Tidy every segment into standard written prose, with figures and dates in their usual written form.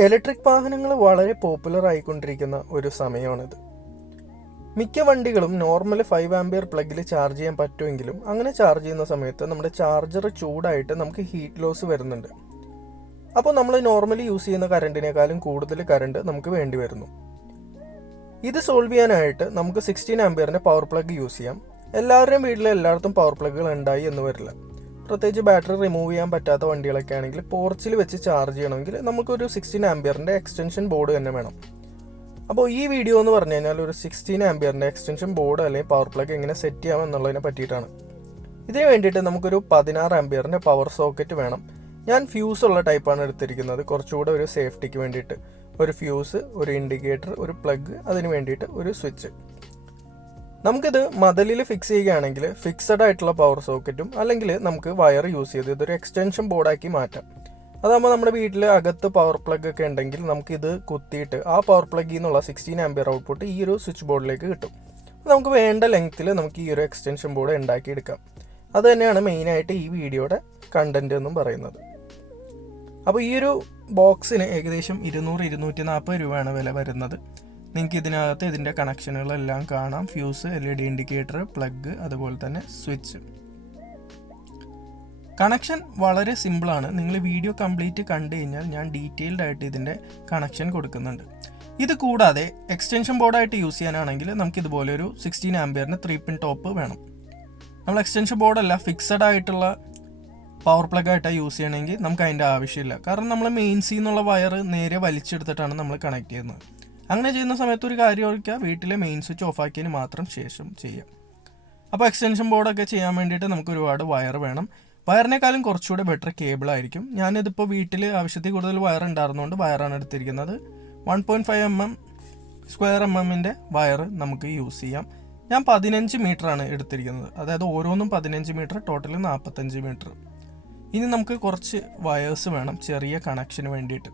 Electric വാഹനങ്ങൾ വളരെ popular ആയിക്കൊണ്ടിരിക്കുന്ന ഒരു സമയമാണിത്. മിക്ക വണ്ടികളും നോർമൽ 5 ആംപിയർ പ്ലഗിൽ ചാർജ് ചെയ്യാൻ പറ്റുമെങ്കിലും അങ്ങനെ ചാർജ് ചെയ്യുന്ന സമയത്ത് നമ്മുടെ ചാർജർ ചൂടായിട്ട് നമുക്ക് ഹീറ്റ് ലോസ് വരുന്നുണ്ട്. അപ്പോൾ നമ്മൾ നോർമലി യൂസ് ചെയ്യുന്ന കറണ്ടിനേക്കാളും കൂടുതൽ കറണ്ട് നമുക്ക് വേണ്ടി വരുന്നു. ഇത് സോൾവ് ചെയ്യാനായിട്ട് നമുക്ക് 16 ആംപിയറിൻ്റെ പവർ പ്ലഗ് യൂസ് ചെയ്യാം. എല്ലാവരുടെയും വീട്ടിൽ എല്ലായിടത്തും പവർ പ്ലഗുകൾ ഉണ്ടായി എന്ന് വരില്ല. പ്രത്യേകിച്ച് ബാറ്ററി റിമൂവ് ചെയ്യാൻ പറ്റാത്ത വണ്ടികളൊക്കെ ആണെങ്കിൽ പോർച്ചിൽ വെച്ച് ചാർജ് ചെയ്യണമെങ്കിൽ നമുക്കൊരു 16 ആംപിയറിൻ്റെ എക്സ്റ്റൻഷൻ ബോർഡ് തന്നെ വേണം. അപ്പോൾ ഈ വീഡിയോ എന്ന് പറഞ്ഞു കഴിഞ്ഞാൽ ഒരു 16 ആംപിയറിൻ്റെ എക്സ്റ്റൻഷൻ ബോർഡ് അല്ലെങ്കിൽ പവർ പ്ലഗ് എങ്ങനെ സെറ്റ് ചെയ്യാം എന്നുള്ളതിനെ പറ്റിയിട്ടാണ്. ഇതിന് വേണ്ടിയിട്ട് നമുക്കൊരു 16 ആംപിയറിൻ്റെ പവർ സോക്കറ്റ് വേണം. ഞാൻ ഫ്യൂസ് ഉള്ള ടൈപ്പാണ് എടുത്തിരിക്കുന്നത്, കുറച്ചുകൂടെ ഒരു സേഫ്റ്റിക്ക് വേണ്ടിയിട്ട്. ഒരു ഫ്യൂസ്, ഒരു ഇൻഡിക്കേറ്റർ, ഒരു പ്ലഗ്, അതിന് വേണ്ടിയിട്ട് ഒരു സ്വിച്ച്. നമുക്കിത് മതിലിൽ ഫിക്സ് ചെയ്യുകയാണെങ്കിൽ ഫിക്സഡ് ആയിട്ടുള്ള പവർ സോക്കറ്റും അല്ലെങ്കിൽ നമുക്ക് വയർ യൂസ് ചെയ്ത് ഇതൊരു എക്സ്റ്റൻഷൻ ബോർഡാക്കി മാറ്റാം. അതാകുമ്പോൾ നമ്മുടെ വീട്ടിൽ അകത്ത് പവർ പ്ലഗ് ഒക്കെ ഉണ്ടെങ്കിൽ നമുക്കിത് കുത്തിയിട്ട് ആ പവർ പ്ലഗിൽ നിന്നുള്ള 16 ആംപിയർ ഔട്ട്പുട്ട് ഈ ഒരു സ്വിച്ച് ബോർഡിലേക്ക് കിട്ടും. നമുക്ക് വേണ്ട ലെങ്ത്തിൽ നമുക്ക് ഈ ഒരു എക്സ്റ്റൻഷൻ ബോർഡ് ഉണ്ടാക്കിയെടുക്കാം. അത് തന്നെയാണ് മെയിനായിട്ട് ഈ വീഡിയോയുടെ കണ്ടന്റ് എന്നും പറയുന്നത്. അപ്പോൾ ഈ ഒരു ബോക്സിന് ഏകദേശം 200-240 രൂപയാണ് വില വരുന്നത്. നിങ്ങൾക്ക് ഇതിനകത്ത് ഇതിൻ്റെ കണക്ഷനുകളെല്ലാം കാണാം. ഫ്യൂസ്, LED ഇൻഡിക്കേറ്റർ, പ്ലഗ്, അതുപോലെ തന്നെ സ്വിച്ച്. കണക്ഷൻ വളരെ സിമ്പിളാണ്. നിങ്ങൾ വീഡിയോ കംപ്ലീറ്റ് കണ്ടു കഴിഞ്ഞാൽ ഞാൻ ഡീറ്റെയിൽഡ് ആയിട്ട് ഇതിൻ്റെ കണക്ഷൻ കൊടുക്കുന്നുണ്ട്. ഇത് കൂടാതെ എക്സ്റ്റൻഷൻ ബോർഡായിട്ട് യൂസ് ചെയ്യാനാണെങ്കിൽ നമുക്ക് ഇതുപോലെ ഒരു 16 ആംപിയറിന് 3 പിൻ ടോപ്പ് വേണം. നമ്മൾ എക്സ്റ്റൻഷൻ ബോർഡല്ല ഫിക്സഡ് ആയിട്ടുള്ള പവർ പ്ലഗ് ആയിട്ടാണ് യൂസ് ചെയ്യണമെങ്കിൽ നമുക്ക് അതിൻ്റെ ആവശ്യമില്ല. കാരണം നമ്മൾ മെയിൻസിൽ നിന്നുള്ള വയർ നേരെ വലിച്ചെടുത്തിട്ടാണ് നമ്മൾ കണക്ട് ചെയ്യുന്നത്. അങ്ങനെ ചെയ്യുന്ന സമയത്ത് ഒരു കാര്യം ഓർക്കുക, വീട്ടിലെ മെയിൻ സ്വിച്ച് ഓഫ് ആക്കിയതിന് മാത്രം ശേഷം ചെയ്യാം. അപ്പോൾ എക്സ്റ്റൻഷൻ ബോർഡൊക്കെ ചെയ്യാൻ വേണ്ടിയിട്ട് നമുക്ക് ഒരുപാട് വയർ വേണം. വയറിനേക്കാളും കുറച്ചുകൂടെ ബെറ്റർ കേബിളായിരിക്കും. ഞാനിതിപ്പോൾ വീട്ടിൽ ആവശ്യത്തിൽ കൂടുതൽ വയർ ഉണ്ടായിരുന്നുകൊണ്ട് വയറാണ് എടുത്തിരിക്കുന്നത്. 1.5 mm സ്ക്വയർ mm വയർ നമുക്ക് യൂസ് ചെയ്യാം. ഞാൻ 15 മീറ്ററാണ് എടുത്തിരിക്കുന്നത്. അതായത് ഓരോന്നും 15 മീറ്റർ, ടോട്ടൽ 45 മീറ്റർ. ഇനി നമുക്ക് കുറച്ച് വയേഴ്സ് വേണം ചെറിയ കണക്ഷന് വേണ്ടിയിട്ട്.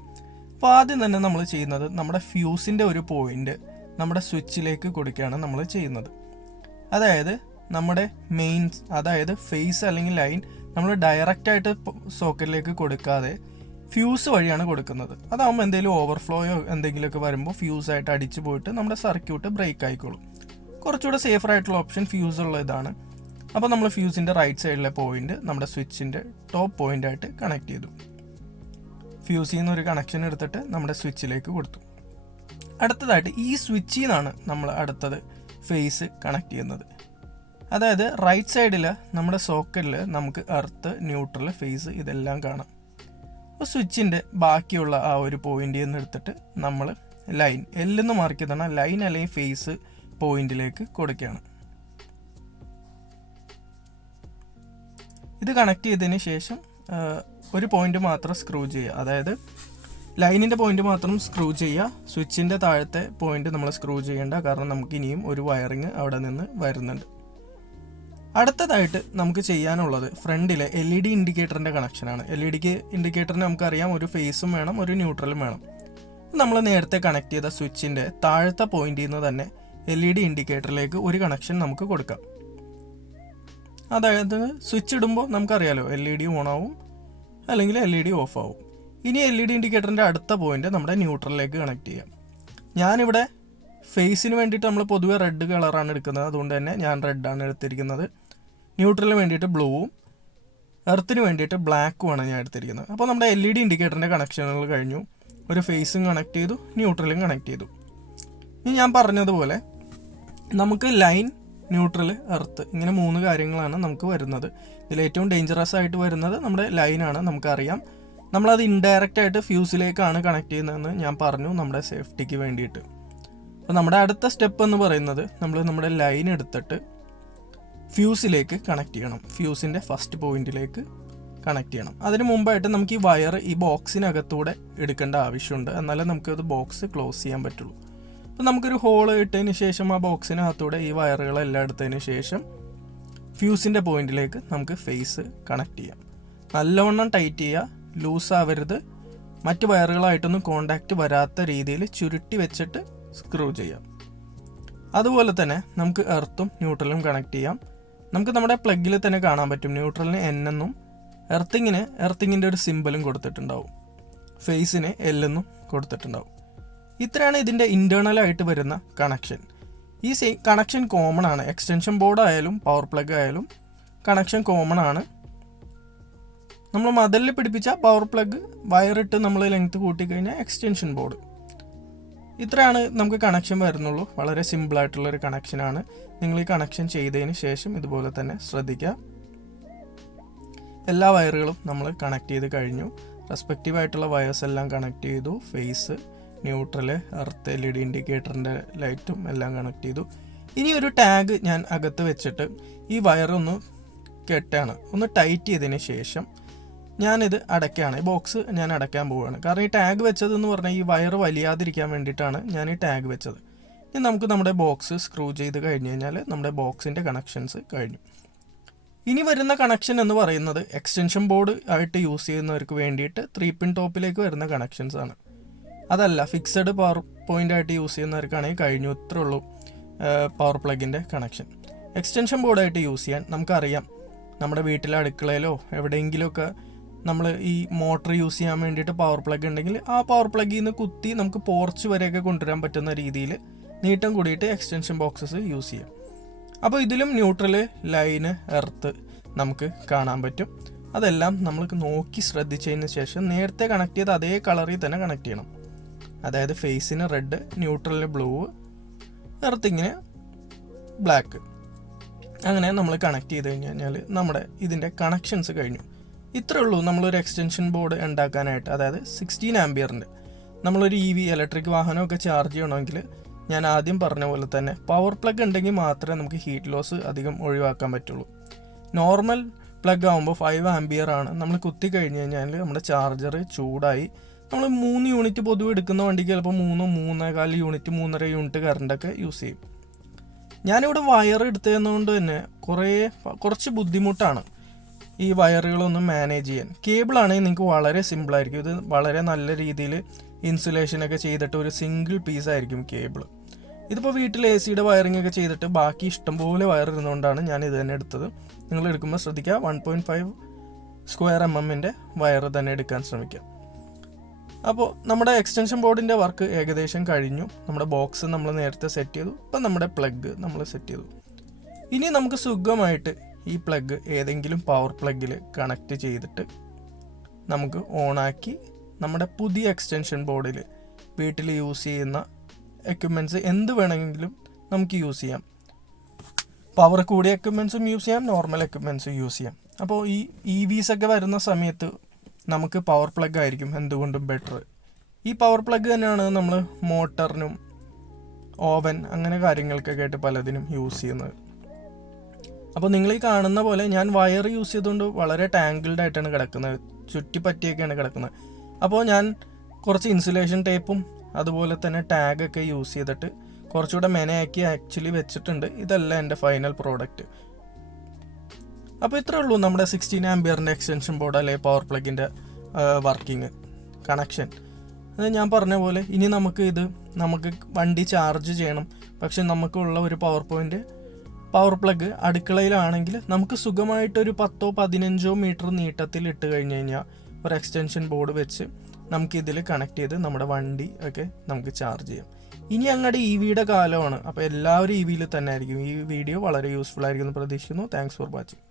അപ്പോൾ ആദ്യം തന്നെ നമ്മൾ ചെയ്യുന്നത് നമ്മുടെ ഫ്യൂസിൻ്റെ ഒരു പോയിന്റ് നമ്മുടെ സ്വിച്ചിലേക്ക് കൊടുക്കുകയാണ് നമ്മൾ ചെയ്യുന്നത്. അതായത് നമ്മുടെ മെയിൻ, അതായത് ഫേസ് അല്ലെങ്കിൽ ലൈൻ നമ്മൾ ഡയറക്റ്റായിട്ട് സോക്കറ്റിലേക്ക് കൊടുക്കാതെ ഫ്യൂസ് വഴിയാണ് കൊടുക്കുന്നത്. അതാകുമ്പോൾ എന്തെങ്കിലും ഓവർഫ്ലോയോ എന്തെങ്കിലുമൊക്കെ വരുമ്പോൾ ഫ്യൂസായിട്ട് അടിച്ചു പോയിട്ട് നമ്മുടെ സർക്യൂട്ട് ബ്രേക്ക് ആയിക്കോളും. കുറച്ചുകൂടെ സേഫർ ആയിട്ടുള്ള ഓപ്ഷൻ ഫ്യൂസ് ഉള്ള ഇതാണ്. അപ്പോൾ നമ്മൾ ഫ്യൂസിൻ്റെ റൈറ്റ് സൈഡിലെ പോയിന്റ് നമ്മുടെ സ്വിച്ചിൻ്റെ ടോപ്പ് പോയിൻ്റായിട്ട് കണക്ട് ചെയ്തു. ഫ്യൂസിൽ നിന്ന് ഒരു കണക്ഷൻ എടുത്തിട്ട് നമ്മുടെ സ്വിച്ചിലേക്ക് കൊടുത്തു. അടുത്തതായിട്ട് ഈ സ്വിച്ചിൽ നിന്നാണ് നമ്മൾ അടുത്തത് ഫേസ് കണക്ട് ചെയ്യുന്നത്. അതായത് റൈറ്റ് സൈഡിൽ നമ്മുടെ സോക്കറ്റിൽ നമുക്ക് എർത്ത്, ന്യൂട്രൽ, ഫേസ് ഇതെല്ലാം കാണാം. അപ്പോൾ സ്വിച്ചിൻ്റെ ബാക്കിയുള്ള ആ ഒരു പോയിന്റിൽ നിന്ന് എടുത്തിട്ട് നമ്മൾ ലൈൻ, എല്ലെന്ന് മാർക്ക് ചെയ്താണ് ലൈൻ അല്ലെങ്കിൽ ഫേസ് പോയിന്റിലേക്ക് കൊടുക്കുകയാണ്. ഇത് കണക്ട് ചെയ്തതിന് ശേഷം ഒരു പോയിന്റ് മാത്രം സ്ക്രൂ ചെയ്യുക. അതായത് ലൈനിൻ്റെ പോയിന്റ് മാത്രം സ്ക്രൂ ചെയ്യുക. സ്വിച്ചിൻ്റെ താഴത്തെ പോയിന്റ് നമ്മൾ സ്ക്രൂ ചെയ്യേണ്ട, കാരണം നമുക്ക് ഇനിയും ഒരു വയറിങ് അവിടെ നിന്ന് വരുന്നുണ്ട്. അടുത്തതായിട്ട് നമുക്ക് ചെയ്യാനുള്ളത് ഫ്രണ്ടിലെ LED ഇൻഡിക്കേറ്ററിൻ്റെ കണക്ഷനാണ്. LED ഇൻഡിക്കേറ്ററിന് നമുക്കറിയാം ഒരു ഫേസും വേണം, ഒരു ന്യൂട്രലും വേണം. നമ്മൾ നേരത്തെ കണക്ട് ചെയ്ത സ്വിച്ചിൻ്റെ താഴത്തെ പോയിന്റിൽ നിന്ന് തന്നെ LED ഇൻഡിക്കേറ്ററിലേക്ക് ഒരു കണക്ഷൻ നമുക്ക് കൊടുക്കാം. അതായത് സ്വിച്ച് ഇടുമ്പോൾ നമുക്കറിയാലോ LED ഓൺ ആവും അല്ലെങ്കിൽ LED ഓഫ് ആവും. ഇനി LED ഇൻഡിക്കേറ്ററിൻ്റെ അടുത്ത പോയിന്റ് നമ്മുടെ ന്യൂട്രലിലേക്ക് കണക്ട് ചെയ്യാം. ഞാനിവിടെ ഫേസിന് വേണ്ടിയിട്ട് നമ്മൾ പൊതുവെ റെഡ് കളറാണ് എടുക്കുന്നത്, അതുകൊണ്ട് തന്നെ ഞാൻ റെഡാണ് എടുത്തിരിക്കുന്നത്. ന്യൂട്രലിന് വേണ്ടിയിട്ട് ബ്ലൂവും എർത്തിന് വേണ്ടിയിട്ട് ബ്ലാക്കുമാണ് ഞാൻ എടുത്തിരിക്കുന്നത്. അപ്പോൾ നമ്മുടെ LED ഇൻഡിക്കേറ്ററിൻ്റെ കണക്ഷനുകൾ കഴിഞ്ഞു. ഒരു ഫേസും കണക്ട് ചെയ്തു, ന്യൂട്രലും കണക്ട് ചെയ്തു. ഇനി ഞാൻ പറഞ്ഞതുപോലെ നമുക്ക് ലൈൻ, ന്യൂട്രൽ, എർത്ത് ഇങ്ങനെ 3 കാര്യങ്ങളാണ് നമുക്ക് വരുന്നത്. ഇതിൽ ഏറ്റവും ഡേഞ്ചറസ് ആയിട്ട് വരുന്നത് നമ്മുടെ ലൈനാണ്. നമുക്കറിയാം നമ്മളത് ഇൻഡയറക്റ്റ് ആയിട്ട് ഫ്യൂസിലേക്കാണ് കണക്ട് ചെയ്യുന്നതെന്ന് ഞാൻ പറഞ്ഞു, നമ്മുടെ സേഫ്റ്റിക്ക് വേണ്ടിയിട്ട്. അപ്പോൾ നമ്മുടെ അടുത്ത സ്റ്റെപ്പ് എന്ന് പറയുന്നത് നമ്മൾ നമ്മുടെ ലൈൻ എടുത്തിട്ട് ഫ്യൂസിലേക്ക് കണക്ട് ചെയ്യണം. ഫ്യൂസിൻ്റെ ഫസ്റ്റ് പോയിന്റിലേക്ക് കണക്ട് ചെയ്യണം. അതിന് മുമ്പായിട്ട് നമുക്ക് ഈ വയർ ഈ ബോക്സിനകത്തൂടെ എടുക്കേണ്ട ആവശ്യമുണ്ട്, എന്നാലേ നമുക്കത് ബോക്സ് ക്ലോസ് ചെയ്യാൻ പറ്റുള്ളൂ. അപ്പോൾ നമുക്കൊരു ഹോള് ഇട്ടതിന് ശേഷം ആ ബോക്സിനകത്തൂടെ ഈ വയറുകളെല്ലാം എടുത്തതിന് ശേഷം ഫ്യൂസിൻ്റെ പോയിന്റിലേക്ക് നമുക്ക് ഫേസ് കണക്ട് ചെയ്യാം. നല്ലവണ്ണം ടൈറ്റ് ചെയ്യുക, ലൂസ് ആവരുത്. മറ്റ് വയറുകളായിട്ടൊന്നും കോണ്ടാക്റ്റ് വരാത്ത രീതിയിൽ ചുരുട്ടി വെച്ചിട്ട് സ്ക്രൂ ചെയ്യാം. അതുപോലെ തന്നെ നമുക്ക് എർത്തും ന്യൂട്രലും കണക്ട് ചെയ്യാം. നമുക്ക് നമ്മുടെ പ്ലഗിൽ തന്നെ കാണാൻ പറ്റും ന്യൂട്രലിന് N എന്നും എർത്തിങ്ങിൻ്റെ ഒരു സിമ്പലും കൊടുത്തിട്ടുണ്ടാവും. ഫേസിന് എല്ലെന്നും കൊടുത്തിട്ടുണ്ടാവും. ഇത്രയാണ് ഇതിൻ്റെ ഇൻറ്റേർണലായിട്ട് വരുന്ന കണക്ഷൻ. ഈ കണക്ഷൻ കോമൺ ആണ്. എക്സ്റ്റൻഷൻ ബോർഡ് ആയാലും പവർ പ്ലഗ് ആയാലും കണക്ഷൻ കോമൺ ആണ്. നമ്മൾ മദറിൽ പിടിപ്പിച്ച പവർ പ്ലഗ് വയറിട്ട് നമ്മൾ ലെങ്ത് കൂട്ടിക്കഴിഞ്ഞാൽ എക്സ്റ്റൻഷൻ ബോർഡ്. ഇത്രയാണ് നമുക്ക് കണക്ഷൻ വരുന്നുള്ളൂ. വളരെ സിമ്പിളായിട്ടുള്ളൊരു കണക്ഷനാണ്. നിങ്ങൾ ഈ കണക്ഷൻ ചെയ്തതിന് ശേഷം ഇതുപോലെ തന്നെ ശ്രദ്ധിക്കുക. എല്ലാ വയറുകളും നമ്മൾ കണക്ട് ചെയ്ത് കഴിഞ്ഞു. റെസ്പെക്റ്റീവായിട്ടുള്ള വയേഴ്സ് എല്ലാം കണക്ട് ചെയ്തു. ഫേസ്, ന്യൂട്രൽ, എർത്ത്, LED ഇൻഡിക്കേറ്ററിൻ്റെ ലൈറ്റും എല്ലാം കണക്ട് ചെയ്തു. ഇനി ഒരു ടാഗ് ഞാൻ അകത്ത് വെച്ചിട്ട് ഈ വയറൊന്ന് കെട്ടാണ്, ഒന്ന് ടൈറ്റ് ചെയ്തതിന് ശേഷം ഞാനിത് അടയ്ക്കുകയാണ്. ഈ ബോക്സ് ഞാൻ അടയ്ക്കാൻ പോവുകയാണ്. കാരണം ഈ ടാഗ് വെച്ചതെന്ന് പറഞ്ഞാൽ ഈ വയർ വലിയാതിരിക്കാൻ വേണ്ടിയിട്ടാണ് ഞാൻ ഈ ടാഗ് വെച്ചത്. ഇനി നമുക്ക് നമ്മുടെ ബോക്സ് സ്ക്രൂ ചെയ്ത് കഴിഞ്ഞ് കഴിഞ്ഞാൽ നമ്മുടെ ബോക്സിൻ്റെ കണക്ഷൻസ് കഴിഞ്ഞു. ഇനി വരുന്ന കണക്ഷൻ എന്ന് പറയുന്നത് എക്സ്റ്റൻഷൻ ബോർഡ് ആയിട്ട് യൂസ് ചെയ്യുന്നവർക്ക് വേണ്ടിയിട്ട് 3 പിൻ ടോപ്പിലേക്ക് വരുന്ന കണക്ഷൻസ് ആണ്. അതല്ല, ഫിക്സഡ് പവർ പോയിൻ്റ് ആയിട്ട് യൂസ് ചെയ്യുന്നവർക്കാണെങ്കിൽ കഴിഞ്ഞു. ഇത്രേ ഉള്ളൂ പവർ പ്ലഗിൻ്റെ കണക്ഷൻ. എക്സ്റ്റൻഷൻ ബോർഡായിട്ട് യൂസ് ചെയ്യാൻ നമുക്കറിയാം, നമ്മുടെ വീട്ടിലെ അടുക്കളയിലോ എവിടെയെങ്കിലുമൊക്കെ നമ്മൾ ഈ മോട്ടർ യൂസ് ചെയ്യാൻ വേണ്ടിയിട്ട് പവർ പ്ലഗ് ഉണ്ടെങ്കിൽ ആ പവർ പ്ലഗിൽ നിന്ന് കുത്തി നമുക്ക് പോർച്ച് വരെയൊക്കെ കൊണ്ടുവരാൻ പറ്റുന്ന രീതിയിൽ നീട്ടം കൂടിയിട്ട് എക്സ്റ്റൻഷൻ ബോക്സസ് യൂസ് ചെയ്യാം. അപ്പോൾ ഇതിലും ന്യൂട്രൽ, ലൈന്, എർത്ത് നമുക്ക് കാണാൻ പറ്റും. അതെല്ലാം നമ്മൾക്ക് നോക്കി ശ്രദ്ധിച്ചതിന് ശേഷം നേരത്തെ കണക്ട് ചെയ്ത് അതേ കളറിൽ തന്നെ കണക്ട് ചെയ്യണം. അതായത് ഫേസിന് റെഡ്, ന്യൂട്രലിന് ബ്ലൂ, എർത്തിങ്ങിന് ബ്ലാക്ക്. അങ്ങനെ നമ്മൾ കണക്ട് ചെയ്ത് കഴിഞ്ഞാൽ നമ്മുടെ ഇതിൻ്റെ കണക്ഷൻസ് കഴിഞ്ഞു. ഇത്രേ ഉള്ളൂ നമ്മളൊരു എക്സ്റ്റൻഷൻ ബോർഡ് ഉണ്ടാക്കാനായിട്ട്. അതായത് 16 ആംപിയറിൻ്റെ നമ്മളൊരു EV ഇലക്ട്രിക് വാഹനമൊക്കെ ചാർജ് ചെയ്യണമെങ്കിൽ ഞാൻ ആദ്യം പറഞ്ഞ പോലെ തന്നെ പവർ പ്ലഗ് ഉണ്ടെങ്കിൽ മാത്രമേ നമുക്ക് ഹീറ്റ് ലോസ് അധികം ഒഴിവാക്കാൻ പറ്റുള്ളൂ. നോർമൽ പ്ലഗ് ആകുമ്പോൾ 5 ആംപിയർ ആണ്. നമ്മൾ കുത്തി കഴിഞ്ഞ് കഴിഞ്ഞാൽ നമ്മുടെ ചാർജർ ചൂടായി നമ്മൾ 3 യൂണിറ്റ് പൊതുവെ എടുക്കുന്ന വണ്ടിക്ക് ചിലപ്പോൾ 3.25 യൂണിറ്റ്, 3.5 യൂണിറ്റ് കറണ്ടൊക്കെ യൂസ് ചെയ്യും. ഞാനിവിടെ വയർ എടുത്തതുകൊണ്ട് തന്നെ കുറച്ച് ബുദ്ധിമുട്ടാണ് ഈ വയറുകളൊന്നും മാനേജ് ചെയ്യാൻ. കേബിളാണെങ്കിൽ നിങ്ങൾക്ക് വളരെ സിമ്പിളായിരിക്കും. ഇത് വളരെ നല്ല രീതിയിൽ ഇൻസുലേഷനൊക്കെ ചെയ്തിട്ട് ഒരു സിംഗിൾ പീസായിരിക്കും കേബിൾ. ഇതിപ്പോൾ വീട്ടിൽ AC വയറിംഗ് ഒക്കെ ചെയ്തിട്ട് ബാക്കി ഇഷ്ടംപോലെ വയർ ഇരുന്നുകൊണ്ടാണ് ഞാൻ ഇത് തന്നെ എടുത്തത്. നിങ്ങൾ എടുക്കുമ്പോൾ ശ്രദ്ധിക്കുക, 1.5 സ്ക്വയർ mm വയർ തന്നെ എടുക്കാൻ ശ്രമിക്കുക. അപ്പോൾ നമ്മുടെ എക്സ്റ്റൻഷൻ ബോർഡിൻ്റെ വർക്ക് ഏകദേശം കഴിഞ്ഞു. നമ്മുടെ ബോക്സ് നമ്മൾ നേരത്തെ സെറ്റ് ചെയ്തു. ഇപ്പം നമ്മുടെ പ്ലഗ് നമ്മൾ സെറ്റ് ചെയ്തു. ഇനി നമുക്ക് സുഖമായിട്ട് ഈ പ്ലഗ് ഏതെങ്കിലും പവർ പ്ലഗിൽ കണക്ട് ചെയ്തിട്ട് നമുക്ക് ഓണാക്കി നമ്മുടെ പുതിയ എക്സ്റ്റൻഷൻ ബോർഡിൽ വീട്ടിൽ യൂസ് ചെയ്യുന്ന എക്യുപ്മെൻറ്റ്സ് എന്ത് വേണമെങ്കിലും നമുക്ക് യൂസ് ചെയ്യാം. പവർ കൂടിയ എക്യുപ്മെൻറ്റ്സും യൂസ് ചെയ്യാം, നോർമൽ എക്യുപ്മെൻറ്റ്സും യൂസ് ചെയ്യാം. അപ്പോൾ ഈ EVs ഒക്കെ വരുന്ന സമയത്ത് നമുക്ക് പവർ പ്ലഗ് ആയിരിക്കും എന്തുകൊണ്ടും ബെറ്റർ. ഈ പവർ പ്ലഗ് തന്നെയാണ് നമ്മൾ മോട്ടറിനും ഓവൻ അങ്ങനെ കാര്യങ്ങൾക്കൊക്കെ ആയിട്ട് പലതിനും യൂസ് ചെയ്യുന്നത്. അപ്പോൾ നിങ്ങൾ ഈ കാണുന്ന പോലെ ഞാൻ വയർ യൂസ് ചെയ്തുകൊണ്ട് വളരെ ടാങ്കിൾഡ് ആയിട്ടാണ് കിടക്കുന്നത്, ചുറ്റിപ്പറ്റിയൊക്കെയാണ് കിടക്കുന്നത്. അപ്പോൾ ഞാൻ കുറച്ച് ഇൻസുലേഷൻ ടേപ്പും അതുപോലെ തന്നെ ടാഗൊക്കെ യൂസ് ചെയ്തിട്ട് കുറച്ചുകൂടെ മെനയാക്കി ആക്ച്വലി വെച്ചിട്ടുണ്ട്. ഇതല്ല എൻ്റെ ഫൈനൽ പ്രോഡക്റ്റ്. അപ്പോൾ ഇത്രേ ഉള്ളൂ നമ്മുടെ 16 ആംപിയറിൻ്റെ എക്സ്റ്റൻഷൻ ബോർഡ് അല്ലെങ്കിൽ പവർ പ്ലഗിൻ്റെ വർക്കിംഗ് കണക്ഷൻ. അത് ഞാൻ പറഞ്ഞ പോലെ ഇനി നമുക്ക് വണ്ടി ചാർജ് ചെയ്യണം. പക്ഷെ നമുക്കുള്ള ഒരു പവർ പ്ലഗ് അടുക്കളയിലാണെങ്കിൽ നമുക്ക് സുഖമായിട്ടൊരു 10-15 മീറ്റർ നീട്ടത്തിൽ ഇട്ട് കഴിഞ്ഞ് കഴിഞ്ഞാൽ ഒരു എക്സ്റ്റൻഷൻ ബോർഡ് വെച്ച് നമുക്കിതിൽ കണക്ട് ചെയ്ത് നമ്മുടെ വണ്ടി ഒക്കെ നമുക്ക് ചാർജ് ചെയ്യാം. ഇനി അങ്ങോട്ട് EVയുടെ കാലമാണ്. അപ്പോൾ എല്ലാവരും EVയിൽ തന്നെ ആയിരിക്കും. ഈ വീഡിയോ വളരെ യൂസ്ഫുൾ ആയിരിക്കും എന്ന് പ്രതീക്ഷിക്കുന്നു. Thanks for watching.